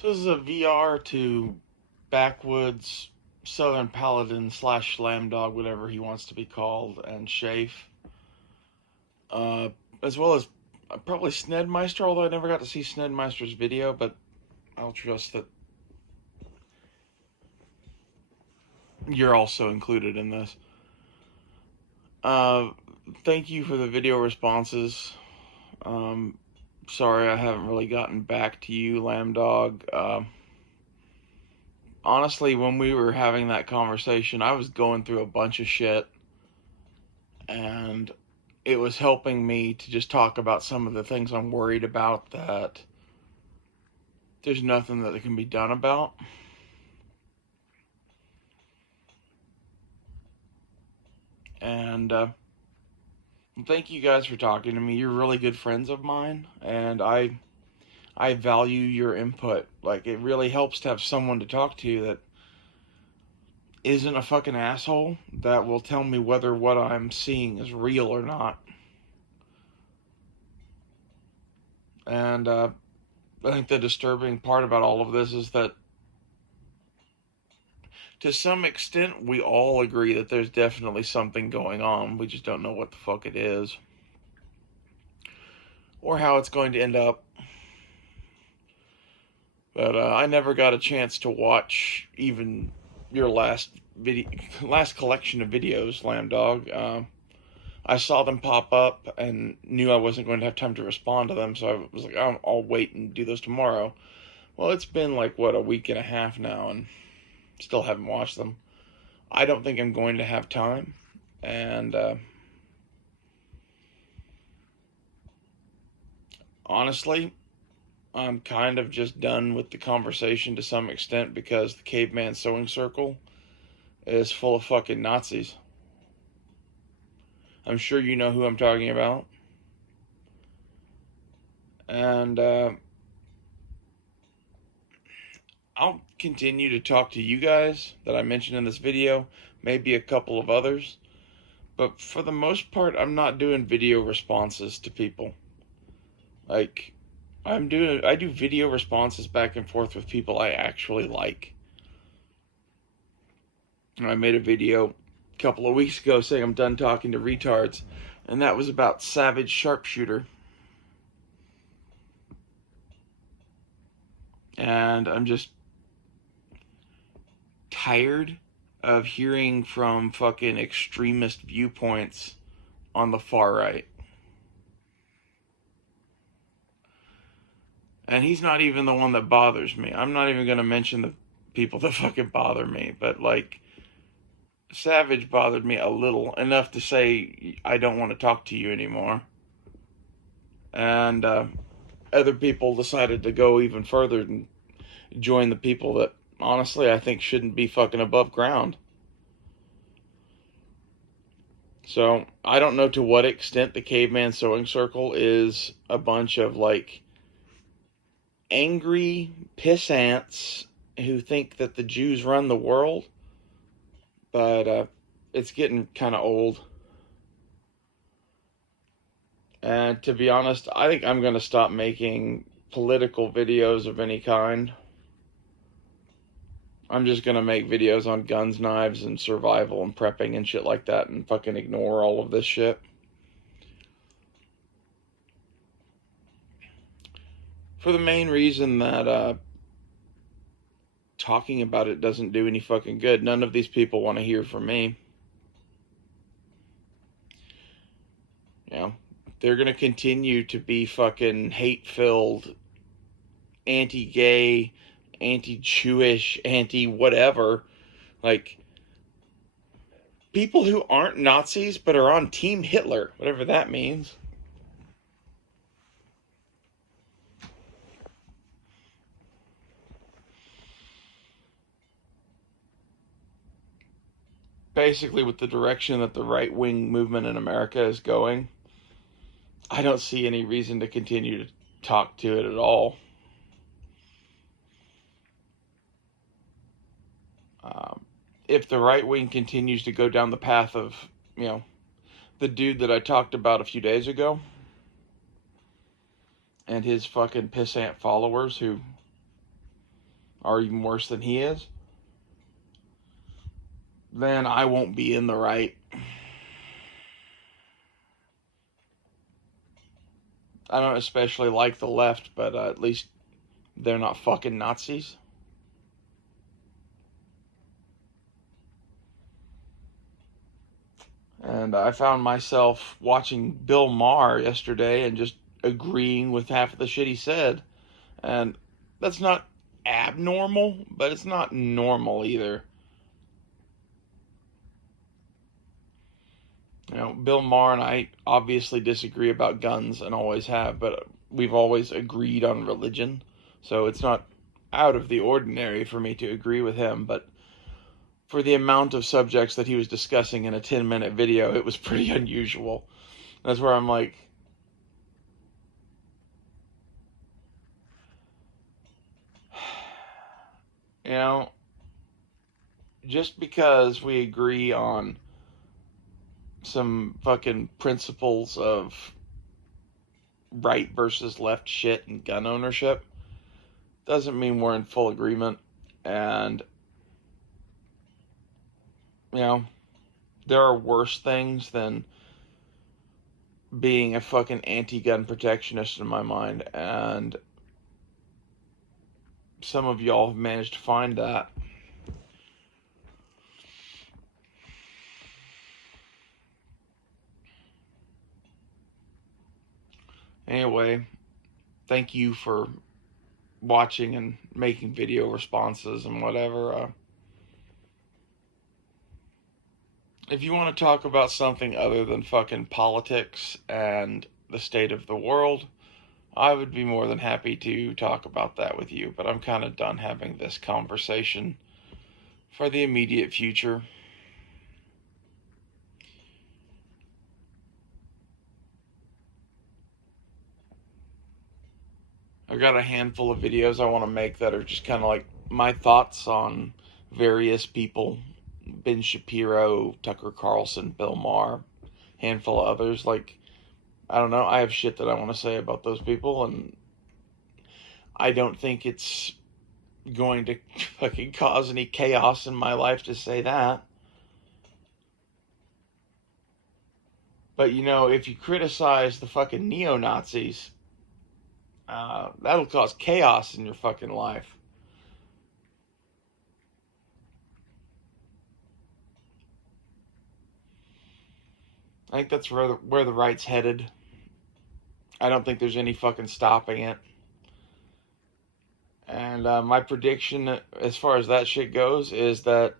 So this is a VR to backwoods southern paladin slash slam dog, whatever he wants to be called, and shaef, uh, as well as probably Snedmeister. Although I never got to see Snedmeister's video, but I'll trust that you're also included in this. Uh, Thank you for the video responses. Um, Sorry I haven't really gotten back to you, Lamb Dog. Honestly, when we were having that conversation, I was going through a bunch of shit, and it was helping me to just talk about some of the things I'm worried about that there's nothing that can be done about. And thank you guys for talking to me. You're really good friends of mine, and I value your input. Like, it really helps to have someone to talk to that isn't a fucking asshole, that will tell me whether what I'm seeing is real or not. And I think the disturbing part about all of this is that to some extent we all agree that there's definitely something going on. We just don't know what the fuck it is or how it's going to end up. But I never got a chance to watch even your last collection of videos, Lamb Dog. I saw them pop up and knew I wasn't going to have time to respond to them, so I was like, I'll wait and do those tomorrow. Well, it's been like, what, a week and a half now, and still haven't watched them. I don't think I'm going to have time, and honestly, I'm kind of just done with the conversation to some extent because the caveman sewing circle is full of fucking Nazis. I'm sure you know who I'm talking about. And I'll continue to talk to you guys that I mentioned in this video, maybe a couple of others. But for the most part, I'm not doing video responses to people. Like, I do video responses back and forth with people I actually like. And I made a video a couple of weeks ago saying I'm done talking to retards, and that was about Savage Sharpshooter. And I'm just tired of hearing from fucking extremist viewpoints on the far right. And he's not even the one that bothers me. I'm not even going to mention the people that fucking bother me, but like, Savage bothered me a little, enough to say I don't want to talk to you anymore. And other people decided to go even further and join the people that honestly I think shouldn't be fucking above ground. So I don't know to what extent the caveman sewing circle is a bunch of like angry pissants who think that the Jews run the world, but it's getting kind of old. And to be honest, I think I'm going to stop making political videos of any kind. I'm just going to make videos on guns, knives, and survival and prepping and shit like that and fucking ignore all of this shit. For the main reason that talking about it doesn't do any fucking good. None of these people want to hear from me. You know, they're going to continue to be fucking hate-filled, anti-gay, anti-Jewish, anti-whatever. Like, people who aren't Nazis but are on Team Hitler, whatever that means. Basically, with the direction that the right-wing movement in America is going, I don't see any reason to continue to talk to it at all. If the right wing continues to go down the path of, you know, the dude that I talked about a few days ago and his fucking pissant followers who are even worse than he is, then I won't be in the right. I don't especially like the left, but at least they're not fucking Nazis. And I found myself watching Bill Maher yesterday and just agreeing with half of the shit he said. And that's not abnormal, but it's not normal either. You know, Bill Maher and I obviously disagree about guns and always have, but we've always agreed on religion. So it's not out of the ordinary for me to agree with him, but for the amount of subjects that he was discussing in a 10-minute video, it was pretty unusual. That's where I'm like, you know, just because we agree on some fucking principles of right versus left shit and gun ownership doesn't mean we're in full agreement. And, you know, there are worse things than being a fucking anti-gun protectionist in my mind. And some of y'all have managed to find that. Anyway, thank you for watching and making video responses and whatever. If you want to talk about something other than fucking politics and the state of the world, I would be more than happy to talk about that with you, but I'm kind of done having this conversation for the immediate future. I've got a handful of videos I want to make that are just kind of like my thoughts on various people. Ben Shapiro, Tucker Carlson, Bill Maher, handful of others. Like, I don't know, I have shit that I want to say about those people, and I don't think it's going to fucking cause any chaos in my life to say that. But, you know, if you criticize the fucking neo-Nazis, that'll cause chaos in your fucking life. I think that's where the right's headed. I don't think there's any fucking stopping it. And my prediction as far as that shit goes is that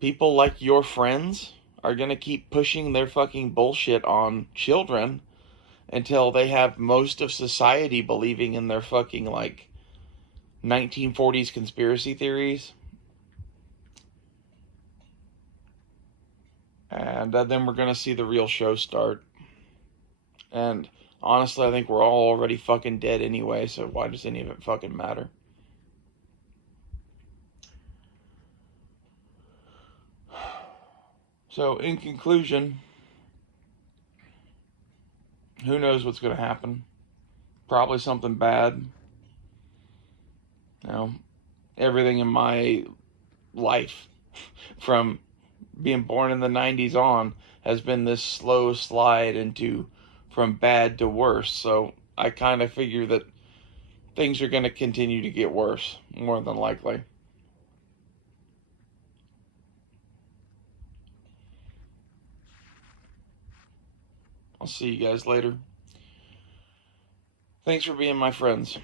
people like your friends are going to keep pushing their fucking bullshit on children until they have most of society believing in their fucking, like, 1940s conspiracy theories. And then we're going to see the real show start. And honestly, I think we're all already fucking dead anyway, so why does any of it fucking matter? So, in conclusion, who knows what's going to happen? Probably something bad. You know, everything in my life from being born in the 90s on has been this slow slide into from bad to worse. So I kind of figure that things are going to continue to get worse, more than likely. I'll see you guys later. Thanks for being my friends.